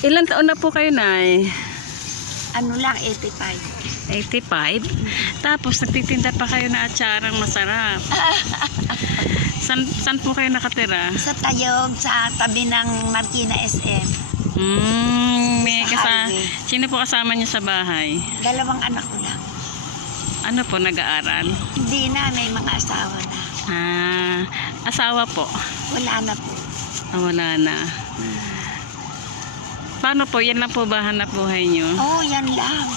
Ilan taon na po kayo, Nay? Ano lang, 85. 85? Tapos nagtitinda pa kayo na atsarang masarap. San po kayo nakatira? Sa Tayog, sa tabi ng Marikina SM. May highway. Sino po kasama niyo sa bahay? 2 anak ko lang. Ano po, nag-aaral? Hindi na, may mga asawa na. Asawa po? Wala na po. Wala na. Paano po? Yan lang po ba hanap buhay niyo? Oh, yan lang.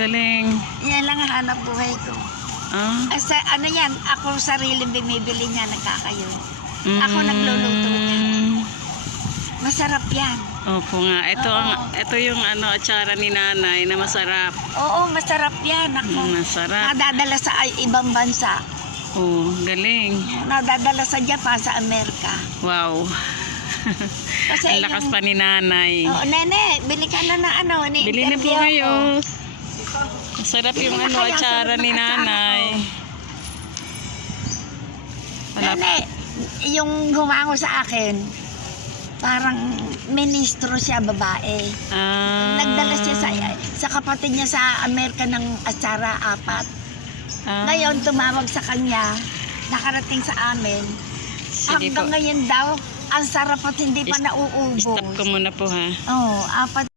Galing. Yan lang ang hanap buhay ko. Ano yan, ako sarili bumibili niya, nagkakayon. Ako nagluluto niya. Masarap yan. Opo nga. Ito yung atsara ni Nanay na masarap. Oo, masarap yan. Ako. Masarap. Nadadala sa ibang bansa. Galing. Nadadala sa Japan, sa Amerika. Wow. Kasi ang lakas pa ni Nanay. Nene, bili ka na ng Bili na po kayo. Masarap yung atsara ni Nanay. Nene, yung humango sa akin, parang ministro siya, babae. Nagdala siya sa kapatid niya sa Amerika ng atsara 4. Ngayon, tumawag sa kanya, nakarating sa amin. Hanggang ngayon daw, ang sarap at hindi pa nauubos. Stop ko muna po, ha? Oo, 4